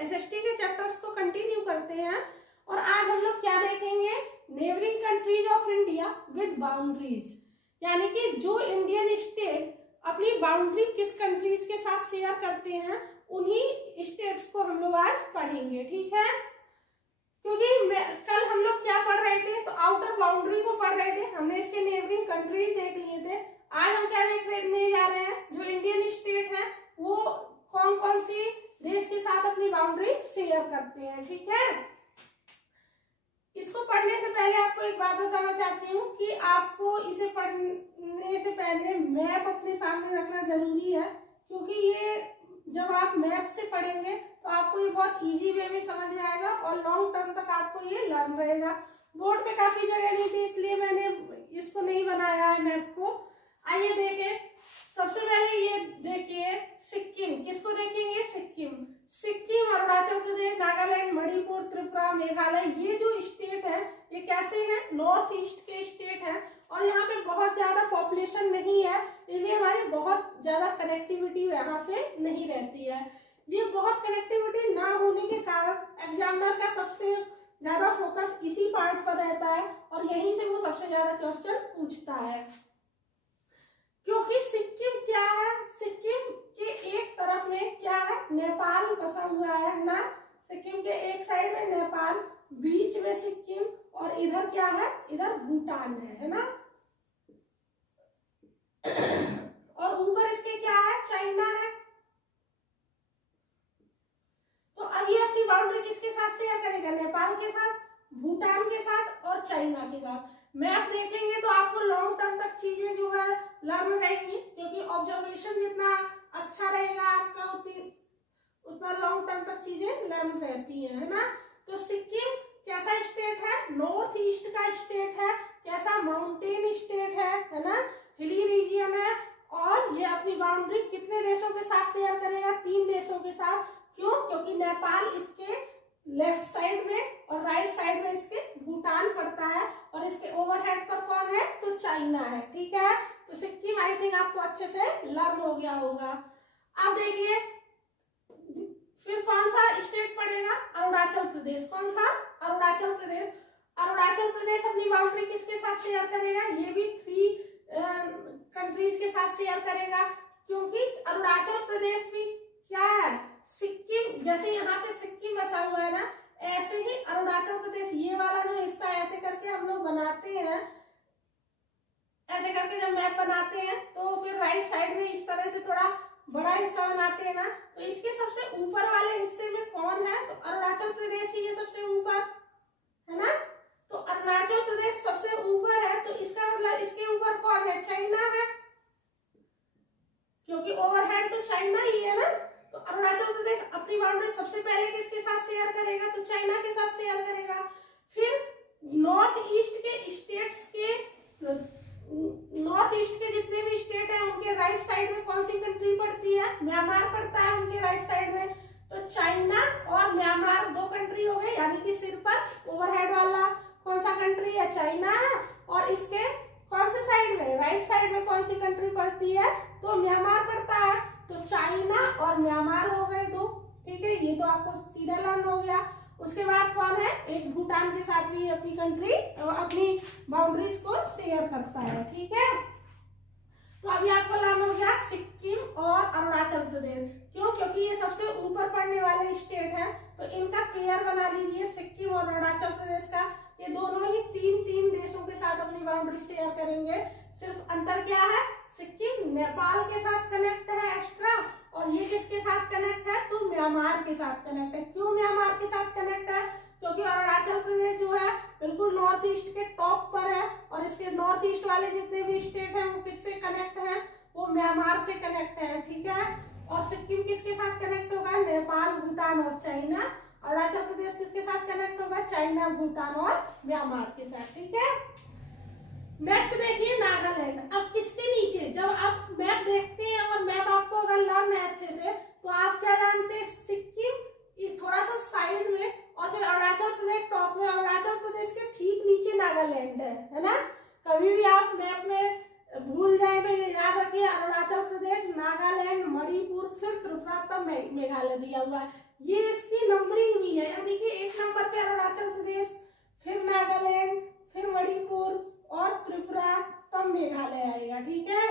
SST के chapters को continue करते हैं और आज हम लोग क्या देखेंगे, neighbouring countries of India with boundaries, यानी कि जो इंडियन स्टेट अपनी बाउंड्री किस कंट्रीज के साथ शेयर करते हैं उन्हीं स्टेट्स को हम लोग आज पढ़ेंगे। ठीक है, क्योंकि कल हम लोग क्या पढ़ रहे थे, तो आउटर बाउंड्री को पढ़ रहे थे, हमने इसके नेबरिंग कंट्रीज देख लिए थे। आज हम क्या देखने जा रहे हैं, जो इंडियन स्टेट है वो कौन कौन सी देश के साथ अपनी बाउंड्री शेयर करते हैं। ठीक है, इसको पढ़ने से पहले आपको एक बात बताना चाहती हूँ कि आपको इसे पढ़ने से पहले मैप अपने सामने रखना जरूरी है, क्योंकि ये जब आप मैप से पढ़ेंगे तो आपको ये बहुत इजी वे में समझ में आएगा और लॉन्ग टर्म तक आपको ये लर्न रहेगा। बोर्ड पे काफी जगह नहीं थी इसलिए मैंने इसको नहीं बनाया है मैप को। आइए देखें, सबसे पहले ये देखिए सिक्किम, किसको देखेंगे, सिक्किम। सिक्किम, अरुणाचल प्रदेश, नागालैंड, मणिपुर, त्रिपुरा, मेघालय, ये जो स्टेट है ये कैसे हैं, नॉर्थ ईस्ट के स्टेट हैं और यहाँ पे बहुत ज्यादा पॉपुलेशन नहीं है, इसलिए हमारी बहुत ज्यादा कनेक्टिविटी यहाँ से नहीं रहती है। ये बहुत कनेक्टिविटी ना होने के कारण एग्जामिनर का सबसे ज्यादा फोकस इसी पार्ट पर रहता है और यहीं से वो सबसे ज्यादा क्वेश्चन पूछता है। क्योंकि सिक्किम क्या है, सिक्किम के एक तरफ में क्या है, नेपाल बसा हुआ है ना, सिक्किम के एक साइड में नेपाल, बीच में सिक्किम और इधर क्या है, इधर भूटान है ना, और ऊपर इसके क्या है, चाइना है। तो अब ये अपनी बाउंड्री किसके साथ शेयर करेगा, नेपाल के साथ, भूटान के साथ और चाइना के साथ। मैप देखेंगे तो आपको लॉन्ग टर्म तक चीजें जो है लर्न रहेंगी, क्योंकि ऑब्जर्वेशन जितना अच्छा रहेगा आपका उतना लॉन्ग टर्म तक चीजें लर्न रहती है ना। तो सिक्किम कैसा स्टेट है, नॉर्थ ईस्ट का स्टेट है, कैसा माउंटेन स्टेट है ना, हिली रीजियन है और ये अपनी बाउंड्री कितने देशों के साथ शेयर करेगा, 3 देशों के साथ। क्यों, क्योंकि नेपाल इसके लेफ्ट साइड में और राइट साइड में इसके भूटान पड़ता है और इसके ओवरहेड पर कौन है, तो चाइना है। ठीक है, तो सिक्किम आई थिंक आपको अच्छे से लर्न हो गया होगा। अब देखिए फिर कौन सा स्टेट पड़ेगा, अरुणाचल प्रदेश। कौन सा, अरुणाचल प्रदेश। अरुणाचल प्रदेश अपनी बाउंड्री किसके साथ शेयर करेगा, ये भी 3 कंट्रीज के साथ शेयर करेगा, क्योंकि अरुणाचल प्रदेश भी क्या है, सिक्किम, जैसे यहाँ पे सिक्किम बसा हुआ है ना, ऐसे ही अरुणाचल प्रदेश, ये वाला जो हिस्सा ऐसे करके हम लोग बनाते हैं, ऐसे करके जब मैप बनाते हैं तो फिर राइट साइड में इस तरह से थोड़ा बड़ा हिस्सा बनाते हैं ना, तो इसके सबसे ऊपर वाले हिस्से में कौन है, तो अरुणाचल प्रदेश ही है सबसे ऊपर, है ना। तो अरुणाचल प्रदेश सबसे ऊपर है तो इसका मतलब इसके ऊपर कौन है, चाइना है, क्योंकि ओवरहेड तो चाइना ही है ना। तो अरुणाचल प्रदेश अपनी बाउंड्री सबसे पहले किसके साथ शेयर करेगा, तो चाइना के साथ शेयर करेगा। फिर नॉर्थ ईस्ट के स्टेट्स के, नॉर्थ ईस्ट के जितने भी स्टेट हैं उनके राइट साइड में कौन सी कंट्री पड़ती है, म्यांमार पड़ता है उनके राइट साइड में। तो चाइना और म्यांमार 2 कंट्री हो गए, यानी कि सिर पर ओवरहेड वाला कौन सा कंट्री है, चाइना है, और इसके कौन से साइड में, राइट साइड में कौन सी कंट्री पड़ती है, तो म्यांमार पड़ता है। तो चाइना और म्यांमार हो गए 2। ठीक है, ये तो आपको सीधा लर्न हो गया। उसके बाद कौन है, एक भूटान के साथ भी अपनी कंट्री अपनी बाउंड्रीज को शेयर करता है। ठीक है, तो अभी आपको लर्न हो गया सिक्किम और अरुणाचल प्रदेश। क्यों, क्योंकि ये सबसे ऊपर पड़ने वाले स्टेट है, तो इनका पेयर बना लीजिए, सिक्किम और अरुणाचल प्रदेश का। ये दोनों ही 3 देशों के साथ अपनी बाउंड्री शेयर करेंगे। सिर्फ अंतर क्या है, सिक्किम नेपाल के साथ कनेक्ट है एक्स्ट्रा, और ये किसके साथ कनेक्ट है, तो म्यांमार के साथ कनेक्ट है। क्यों म्यांमार के साथ कनेक्ट है, क्योंकि अरुणाचल प्रदेश जो है बिल्कुल नॉर्थ ईस्ट के टॉप पर है और इसके नॉर्थ ईस्ट वाले जितने भी स्टेट हैं वो किससे कनेक्ट है, वो म्यांमार से कनेक्ट है। ठीक है, और सिक्किम किसके साथ कनेक्ट होगा, नेपाल, भूटान और चाइना। अरुणाचल प्रदेश किसके साथ कनेक्ट होगा, चाइना, भूटान और म्यांमार के साथ। ठीक है, नेक्स्ट देखिए नागालैंड। अब किसके नीचे, जब आप मैप देखते हैं और मैप आपको अगर लर्न है अच्छे से, तो आप क्या जानते हैं, सिक्किम थोड़ा सा साइड में और फिर अरुणाचल प्रदेश टॉप में, अरुणाचल प्रदेश के ठीक नीचे नागालैंड है ना। कभी भी आप मैप में भूल जाए तो ये याद रखिए, अरुणाचल प्रदेश, नागालैंड, मणिपुर, फिर त्रिपुरा, तब मेघालय दिया हुआ है। ये इसकी नंबरिंग भी है, यानी कि 1 नंबर पे अरुणाचल प्रदेश, फिर नागालैंड, फिर मणिपुर और त्रिपुरा, तब मेघालय आएगा। ठीक है,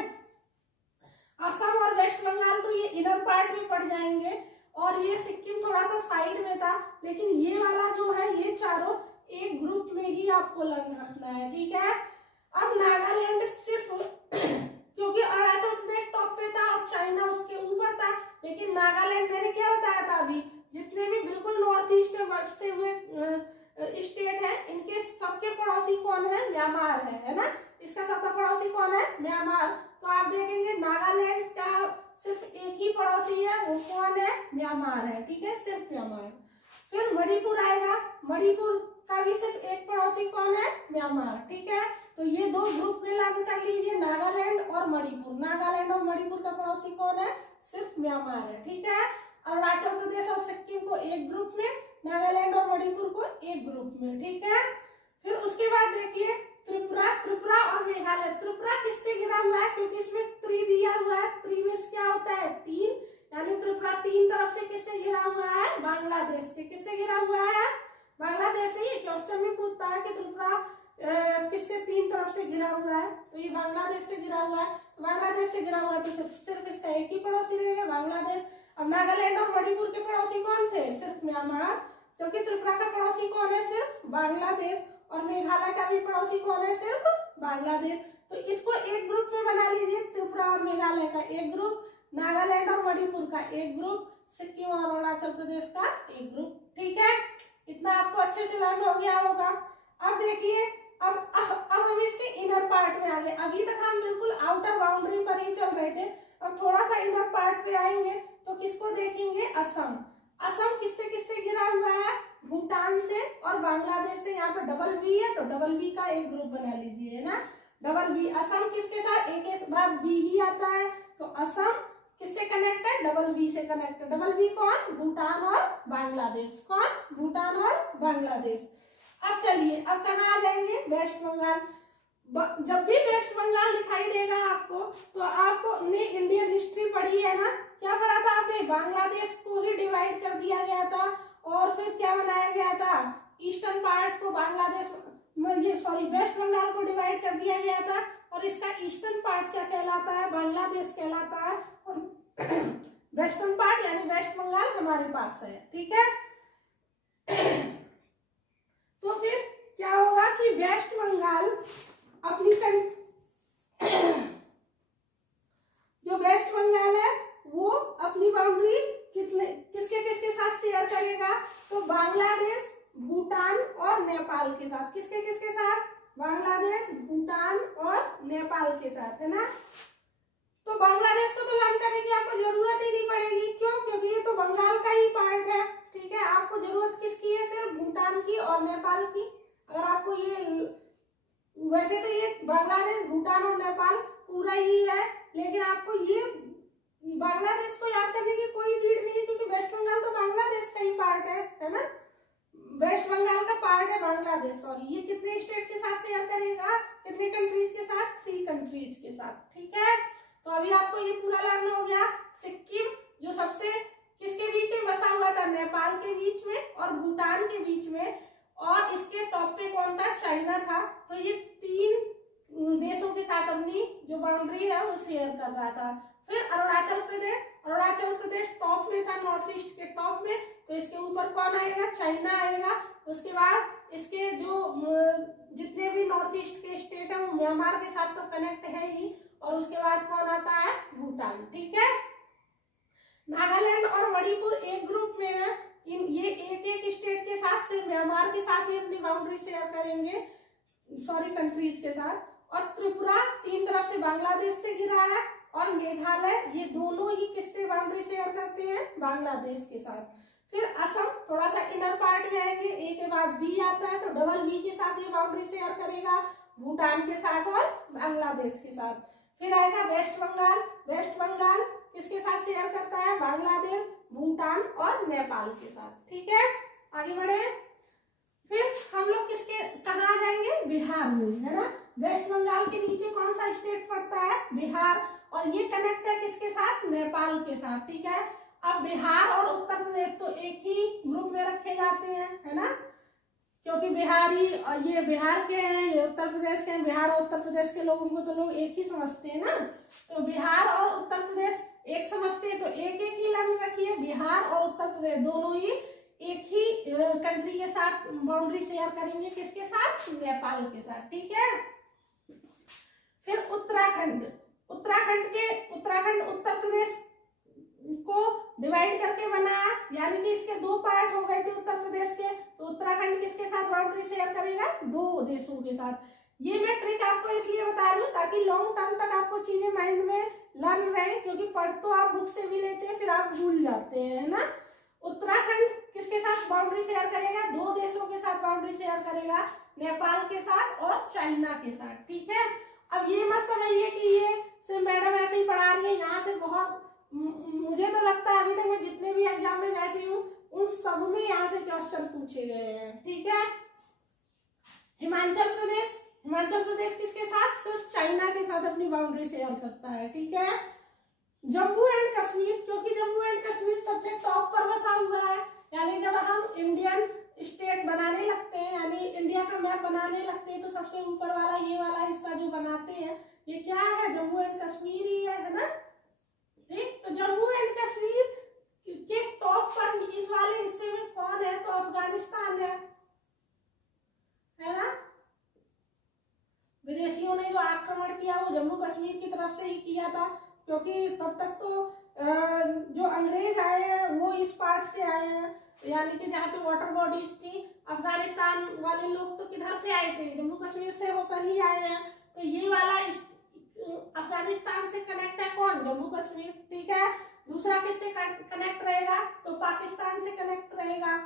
असम और वेस्ट बंगाल तो ये इनर पार्ट में पड़ जाएंगे, और ये सिक्किम थोड़ा सा साइड में था, लेकिन ये वाला जो है ये चारों एक ग्रुप में ही आपको रखना है। ठीक है, अब नागालैंड सिर्फ क्योंकि अरुणाचल प्रदेश टॉप पे था और चाइना उसके ऊपर था, लेकिन नागालैंड मैंने क्या बताया था अभी, जितने भी बिल्कुल नॉर्थ ईस्ट में बसे हुए स्टेट है, इनके सबके पड़ोसी कौन है, म्यांमार है ना। इसका सबका पड़ोसी कौन है, म्यांमार। तो आप देखेंगे नागालैंड का सिर्फ एक ही पड़ोसी है, वो कौन है, म्यांमार है। ठीक है, सिर्फ म्यांमार। फिर मणिपुर आएगा, मणिपुर का भी सिर्फ एक पड़ोसी कौन है, म्यांमार। ठीक है, तो ये 2 ग्रुप में लर्न कर लीजिए, नागालैंड और मणिपुर। नागालैंड और मणिपुर का पड़ोसी कौन है, सिर्फ म्यांमार है। ठीक है, अरुणाचल प्रदेश और सिक्किम को एक ग्रुप में, नागालैंड और मणिपुर को एक ग्रुप में। ठीक है, फिर उसके बाद देखिए त्रिपुरा, त्रिपुरा और मेघालय। त्रिपुरा किससे घिरा हुआ है, क्योंकि इसमें 3 दिया हुआ है, 3 में क्या होता है, 3, यानी त्रिपुरा 3 तरफ से किससे घिरा हुआ है, बांग्लादेश से। किससे घिरा हुआ है, बांग्लादेश से। ये क्वेश्चन में पूछता है कि त्रिपुरा किससे 3 तरफ से घिरा हुआ है, तो ये बांग्लादेश से घिरा हुआ है। बांग्लादेश से घिरा हुआ है तो सिर्फ इसका एक ही पड़ोसी रहेगा, बांग्लादेश। अब नागालैंड और मणिपुर के पड़ोसी कौन थे, सिर्फ म्यांमार, जबकि त्रिपुरा का पड़ोसी कौन है, सिर्फ बांग्लादेश, और मेघालय का भी पड़ोसी कौन है, सिर्फ बांग्लादेश। तो इसको एक ग्रुप में बना लीजिए, त्रिपुरा और मेघालय का एक ग्रुप, नागालैंड और मणिपुर का एक ग्रुप, सिक्किम और अरुणाचल प्रदेश का एक ग्रुप। ठीक है, इतना आपको अच्छे से लर्न हो गया होगा। अब देखिए, अब हम इसके इनर पार्ट में आ गए। अभी तक हम बिल्कुल आउटर बाउंड्री पर ही चल रहे थे, अब थोड़ा सा इनर पार्ट पे आएंगे तो किसको देखेंगे, असम। असम किससे किससे घिरा हुआ है, भूटान से और बांग्लादेश से। यहाँ पर डबल बी है तो डबल बी का एक ग्रुप बना लीजिए, है ना, डबल बी। असम किसके साथ, एक के बाद बी ही आता है, तो असम किससे कनेक्ट है, डबल बी से कनेक्ट है। डबल बी कौन, भूटान और बांग्लादेश। कौन, भूटान और बांग्लादेश। अब चलिए, अब कहाँ आ जाएंगे, वेस्ट बंगाल। जब भी वेस्ट बंगाल दिखाई देगा आपको, तो आपको ने इंडियन हिस्ट्री पढ़ी है ना, क्या पढ़ा था आपने, बांग्लादेश को ही डिवाइड कर दिया गया था, और फिर क्या बनाया गया था, ईस्टर्न पार्ट को बांग्लादेश, वेस्ट बंगाल को डिवाइड कर दिया गया था, और इसका ईस्टर्न पार्ट क्या कहलाता है, बांग्लादेश कहलाता है, और वेस्टर्न पार्ट यानी वेस्ट बंगाल हमारे पास है। ठीक है, तो फिर क्या होगा कि वेस्ट बंगाल अपनी जो वेस्ट बंगाल है वो अपनी बाउंड्री किसके किसके साथ शेयर करेगा, तो बांग्लादेश, भूटान और नेपाल के साथ। किसके किसके साथ, बांग्लादेश, भूटान और नेपाल के साथ, है ना। तो बांग्लादेश को तो लर्न करने की आपको जरूरत ही नहीं पड़ेगी, क्यों, क्योंकि ये तो बंगाल का ही पार्ट है। ठीक है, आपको जरूरत किसकी है, सिर्फ भूटान की और नेपाल की। अगर आपको ये, वैसे तो ये बांग्लादेश, भूटान और नेपाल पूरा ही है, लेकिन आपको ये बांग्लादेश को याद करने की कोई नीड नहीं है, क्योंकि वेस्ट बंगाल तो बांग्लादेश का ही पार्ट है ना। वेस्ट बंगाल का पार्ट है बांग्लादेश। सॉरी, ये कितने स्टेट के साथ शेयर करेगा, कितने कंट्रीज के साथ, 3 कंट्रीज के साथ। ठीक है, तो अभी आपको ये पूरा लर्न हो गया। सिक्किम जो सबसे किसके बीच में बसा हुआ था, नेपाल के बीच में और भूटान के बीच में, और इसके टॉप पे कौन था, चाइना था। तो ये 3 देशों के साथ अपनी जो बाउंड्री है वो शेयर कर रहा था। फिर अरुणाचल प्रदेश टॉप में था, नॉर्थ ईस्ट के टॉप में, तो इसके ऊपर कौन आएगा, चाइना आएगा। उसके बाद इसके जो जितने भी नॉर्थ ईस्ट के स्टेट है वो म्यांमार के साथ तो कनेक्ट है ही, और उसके बाद कौन आता है, भूटान। ठीक है, नागालैंड और मणिपुर एक ग्रुप में है, ये एक एक स्टेट के साथ, सिर्फ म्यांमार के साथ ही अपनी बाउंड्री शेयर करेंगे, कंट्रीज के साथ। और त्रिपुरा 3 तरफ से बांग्लादेश से घिरा है, और मेघालय, ये दोनों ही किससे बाउंड्री शेयर करते हैं, बांग्लादेश के साथ। फिर असम थोड़ा सा इनर पार्ट में आएंगे, ए के बाद बी आता है, तो डबल बी के साथ ये बाउंड्री शेयर करेगा, भूटान के साथ और बांग्लादेश के साथ। फिर आएगा वेस्ट बंगाल किसके साथ शेयर करता है, बांग्लादेश, भूटान और नेपाल के साथ। ठीक है, आगे बढ़े। फिर हम लोग किसके कहाँ आ जाएंगे, बिहार में, है ना। वेस्ट बंगाल के नीचे कौन सा स्टेट पड़ता है, बिहार, और ये कनेक्ट है किसके साथ, नेपाल के साथ। ठीक है, अब बिहार और उत्तर प्रदेश तो एक ही ग्रुप में रखे जाते हैं, है ना, क्योंकि बिहारी ये बिहार के हैं, ये उत्तर प्रदेश के हैं। बिहार और उत्तर प्रदेश के लोगों को तो लोग एक ही समझते हैं ना, तो बिहार और उत्तर प्रदेश एक समझते हैं, तो एक एक ही लाइन रखिए। बिहार और उत्तर प्रदेश दोनों ही एक ही कंट्री के साथ बाउंड्री शेयर करेंगे, किसके साथ, नेपाल के साथ, ठीक है। फिर उत्तराखंड, उत्तराखंड उत्तर प्रदेश को डिवाइड करके बनाया, यानी कि इसके दो पार्ट हो गए थे उत्तर प्रदेश के, तो उत्तराखंड किसके साथ बाउंड्री शेयर करेगा, दो देशों के साथ। ये मैं ट्रिक आपको इसलिए बता रही हूँ ताकि लॉन्ग टर्म तक आपको चीजें माइंड में लर्न रहे, क्योंकि पढ़ तो आप बुक से भी लेते हैं फिर आप भूल जाते हैं, है ना। उत्तराखंड किसके साथ बाउंड्री शेयर करेगा, दो देशों के साथ बाउंड्री शेयर करेगा, नेपाल के साथ और चाइना के साथ, ठीक है। अब ये मत समझिए कि ये सिर्फ मैडम ऐसे ही पढ़ा रही है, यहाँ से बहुत मुझे तो लगता है अभी तक मैं जितने भी एग्जाम में बैठी हूँ उन सब में यहाँ से क्वेश्चन पूछे गए हैं, ठीक है। हिमाचल प्रदेश किसके साथ, सिर्फ चाइना के साथ अपनी बाउंड्री शेयर करता है, ठीक है। जम्मू एंड कश्मीर, क्योंकि जम्मू एंड कश्मीर सबसे टॉप पर बसा हुआ है, यानी जब हम इंडियन स्टेट बनाने लगते हैं, यानी इंडिया का मैप बनाने लगते हैं, तो सबसे ऊपर वाला ये वाला हिस्सा जो बनाते हैं ये क्या है, जम्मू एंड कश्मीर ही है ना, ठीक। तो जम्मू एंड कश्मीर के टॉप पर इस वाले हिस्से में कौन है, तो अफगानिस्तान है ना। विदेशियों ने जो आक्रमण किया वो जम्मू कश्मीर की तरफ से ही किया था, क्योंकि तब तक तो जो अंग्रेज आए हैं वो इस पार्ट से आए हैं, यानी कि जहाँ पे वाटर बॉडीज थी। अफगानिस्तान वाले लोग तो किधर से आए थे, जम्मू कश्मीर से होकर ही आए हैं, तो ये वाला अफगानिस्तान से कनेक्ट है कौन, जम्मू कश्मीर, ठीक है। दूसरा किससे कनेक्ट रहेगा, तो पाकिस्तान से कनेक्ट रहेगा,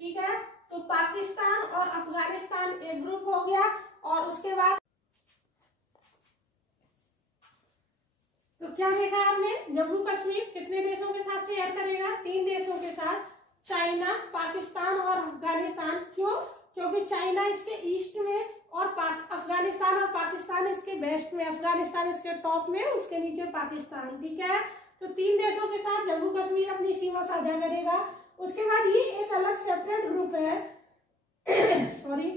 ठीक है। तो पाकिस्तान और अफगानिस्तान एक ग्रुप हो गया, और उसके बाद तो क्या देखा आपने, जम्मू कश्मीर कितने देशों के साथ शेयर करेगा, 3 देशों के साथ, चाइना, पाकिस्तान और अफगानिस्तान। क्यों, क्योंकि चाइना इसके ईस्ट में और अफगानिस्तान और पाकिस्तान इसके वेस्ट में, अफगानिस्तान इसके टॉप में, उसके नीचे पाकिस्तान, ठीक है। तो 3 देशों के साथ जम्मू कश्मीर अपनी सीमा साझा करेगा। उसके बाद ये एक अलग सेपरेट ग्रुप है सॉरी,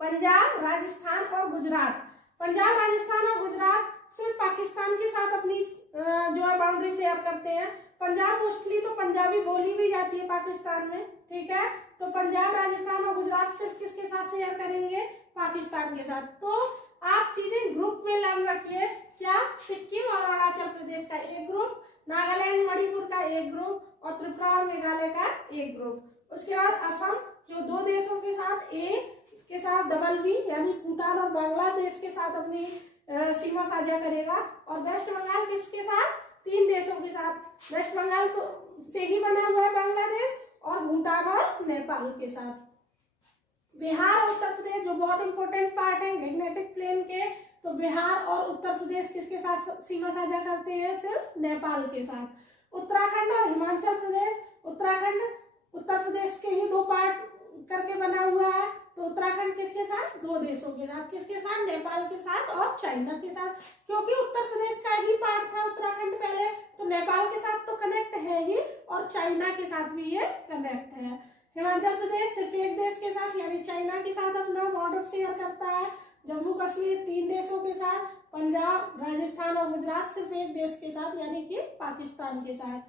पंजाब, राजस्थान और गुजरात। पंजाब, राजस्थान और गुजरात सिर्फ पाकिस्तान के साथ अपनी जो है बाउंड्री शेयर करते हैं। पंजाब मोस्टली तो पंजाबी बोली भी जाती है पाकिस्तान में, ठीक है। तो पंजाब, राजस्थान और गुजरात सिर्फ किसके साथ शेयर करेंगे, पाकिस्तान के साथ। तो आप चीजें ग्रुप में लर्न रखिए, क्या, सिक्किम और अरुणाचल प्रदेश का एक ग्रुप, नागालैंड, मणिपुर का एक ग्रुप, और त्रिपुरा और मेघालय का एक ग्रुप। उसके बाद असम, जो 2 देशों के साथ के साथ डबल बी, यानी भूटान और बांग्लादेश के साथ अपनी सीमा साझा करेगा। और वेस्ट बंगाल किसके साथ, 3 देशों के साथ। वेस्ट बंगाल तो से ही बना हुआ है बांग्लादेश, और भूटान और नेपाल के साथ। बिहार और उत्तर प्रदेश जो बहुत इंपॉर्टेंट पार्ट है मैग्नेटिक प्लेन के, तो बिहार और उत्तर प्रदेश किसके साथ सीमा साझा करते हैं, सिर्फ नेपाल के साथ। उत्तराखंड और हिमाचल प्रदेश, उत्तराखंड उत्तर प्रदेश के ही 2 पार्ट करके बना हुआ है, तो उत्तराखंड किसके साथ, 2 देशों के साथ, किसके साथ, नेपाल के साथ और चाइना के साथ। क्योंकि उत्तर प्रदेश का ही पार्ट था उत्तराखंड पहले, तो नेपाल के साथ तो कनेक्ट है ही, और चाइना के साथ भी ये कनेक्ट है। हिमाचल प्रदेश सिर्फ एक देश के साथ, यानी चाइना के साथ अपना बॉर्डर शेयर करता है। जम्मू कश्मीर 3 देशों के साथ, पंजाब, राजस्थान और गुजरात सिर्फ एक देश के साथ, यानी कि पाकिस्तान के साथ।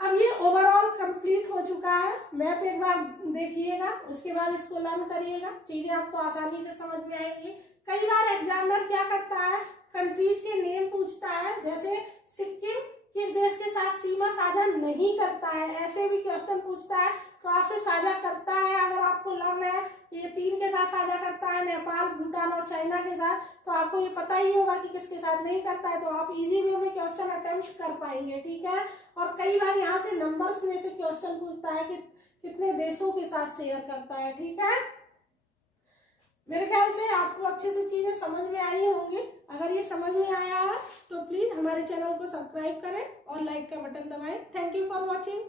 अब ये ओवरऑल कंप्लीट हो चुका है। मैप एक बार देखिएगा, उसके बाद इसको लर्न करिएगा, चीजें आपको आसानी से समझ में आएंगी। कई बार एग्जामिनर क्या करता है, कंट्रीज के नेम पूछता है, जैसे सिक्किम किस देश के साथ सीमा साझा नहीं करता है, ऐसे भी क्वेश्चन पूछता है। तो आपसे साझा करता है, अगर आपको लर्न है ये 3 के साथ साझा करता है, नेपाल, भूटान और चाइना के साथ, तो आपको ये पता ही होगा कि किसके साथ नहीं करता है, तो आप इजी वे में क्वेश्चन अटेम्प्ट कर पाएंगे, ठीक है। और कई बार यहाँ से नंबर्स में से क्वेश्चन पूछता है कि कितने देशों के साथ शेयर करता है, ठीक है। मेरे ख्याल से आपको अच्छे से चीजें समझ में आई होंगी। अगर ये समझ में आया है तो प्लीज हमारे चैनल को सब्सक्राइब करें और लाइक का बटन दबाएं। Thank you for watching.